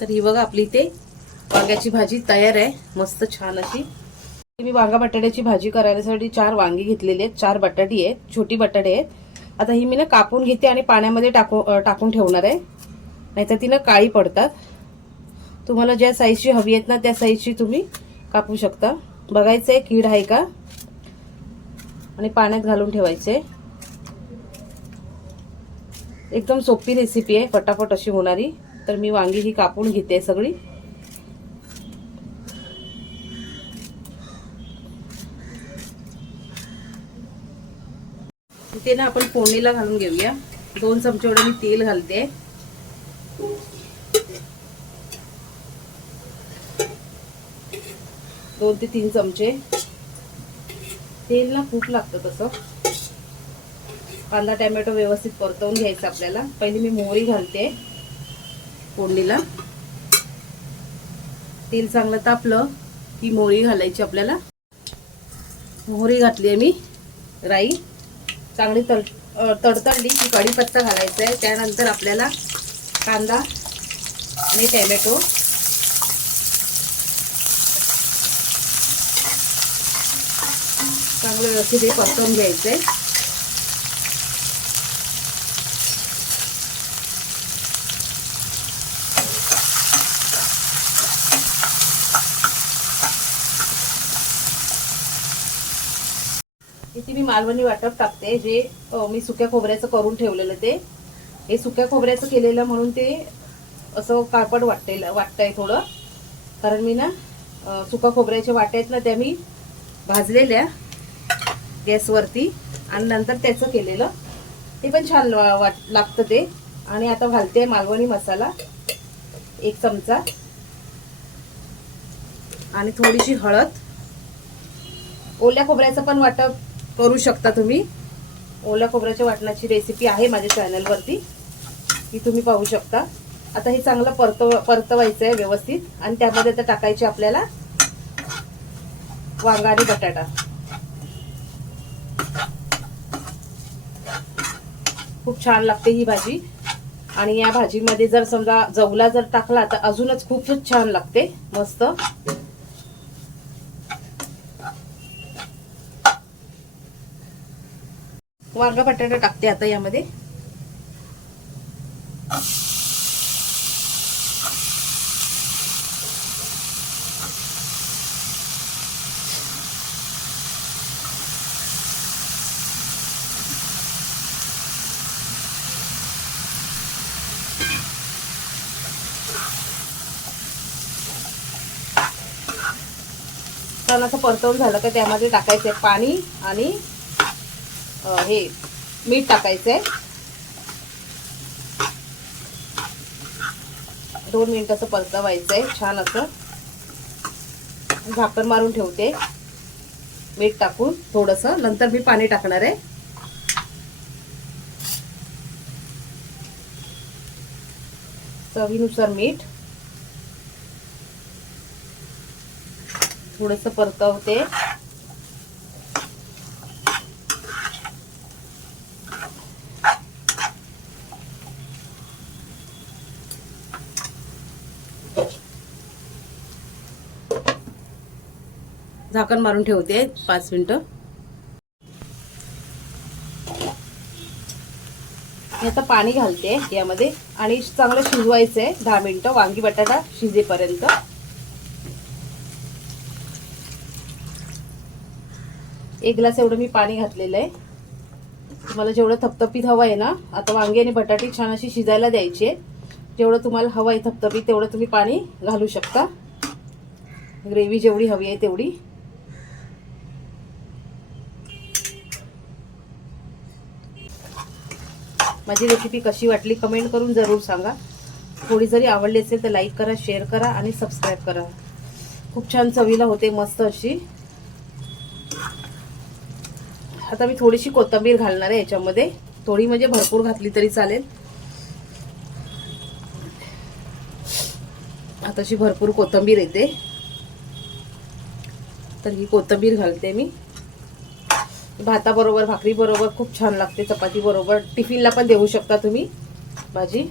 तर ही बघा आपली इथे वांग्याची भाजी तयार आहे, मस्त छान अशी। मी वांगा बटाट्याची भाजी करायसाठी 4 वांगी घेतलेली आहेत, 4 बटाटी आहेत, छोटी बटाटे आहेत। आता ही मी ना कापून घेते आणि पाण्यामध्ये टाकून ठेवणार आहे, नाहीतर ती ना काळी पडतात। तुम्हाला ज्या साईजची हवी आहेत ना त्या साईजची तुम्ही कापू शकता। बघायचंय कीड आहे का आणि पाण्यात घालून ठेवायचे। एकदम सोपी रेसिपी आहे, फटाफट अशी होणारी। तर मी वांगी ही कापून घेते सगळी। इथे ना आपण फोडणीला घालून घेऊया। 2 चमचे एवढे मी तेल घालते। दोन ते 3 चमचे तेल ना खूप लागतं तसं। कांदा टोमॅटो व्यवस्थित परतवून घ्यायचं आपल्याला। पहिली मी मोहरी घालते फोडणीला। तेल चांगलं तापलं की मोहरी घालायची आपल्याला। मोहरी घातली आहे मी, राई चांगली तडतडली की कढीपत्ता घालायचा आहे। त्यानंतर आपल्याला कांदा आणि टोमॅटो चांगलं व्यवस्थित परतवून घ्यायचंय। इथे मी मालवणी वाटप टाकते, जे मी सुक्या खोबऱ्याचं करून ठेवलेलं। ते हे सुक्या खोबऱ्याचं केलेलं म्हणून ते असं काळपट वाटतंय थोडं, कारण मी ना सुका खोबऱ्याच्या वाट्या आहेत ना त्या मी भाजलेल्या गॅसवरती आणि नंतर त्याचं केलेलं, ते पण छान लागतं ते। आणि आता घालते मालवणी मसाला 1 चमचा आणि थोडीशी हळद। ओल्या खोबऱ्याचं पण वाटप करू शकता तुम्ही। ओल्या खोबऱ्याच्या वाटणाची रेसिपी आहे माझ्या चॅनलवरती, ती तुम्ही पाहू शकता। आता हे चांगलं परतवायचं आहे व्यवस्थित आणि त्यामध्ये आता टाकायचे आपल्याला वांगा आणि बटाटा। खूप छान लागते ही भाजी। आणि या भाजीमध्ये जर समजा जवला जर टाकला तर अजूनच खूपच छान लागते, मस्त। वांगा बटाटा टाकते आता यामध्ये। छान असं परतवून झालं का त्यामध्ये टाकायचंय पाणी आणि हे मीठ टाकायचंय। 2 मिनिट असं परतवायचंय छान असं। झाकण मारून ठेवते मीठ टाकून थोडंसं, नंतर मी पाणी टाकणार आहे। चवीनुसार मीठ, थोडंसं परतवते। झाकण मारून ठेवते 5 मिनिटं। आता पाणी घालते यामध्ये आणि चांगलं शिजवायचंय 10 मिनिटं, वांगी बटाटा शिजेपर्यंत। 1 ग्लास एवढं मी पाणी घातलेलं आहे। तुम्हाला जेवढं थपथपीत हवं आहे ना, आता वांगी आणि बटाटे छान अशी शिजायला द्यायची आहे। जेवढं तुम्हाला हवं आहे थपथपीत तेवढं तुम्ही पाणी घालू शकता, ग्रेव्ही जेवढी हवी आहे तेवढी। माझी रेसिपी कशी वाटली कमेंट करून जरूर सांगा। थोडी जरी आवडली असेल तर लाईक करा, शेअर करा आणि सबस्क्राईब करा। खूप छान चवीला होते, मस्त अशी। आता मी थोडीशी कोथिंबीर घालणार आहे याच्यामध्ये, थोडी म्हणजे भरपूर घातली तरी चालेल। आता अशी भरपूर कोथिंबीर येते, तर ही कोथिंबीर घालते मी। भाताबरोबर भाकरी बरोबर खूप छान लागते, चपाती बरोबर टिफिनला पण देऊ शकता तुम्ही भाजी।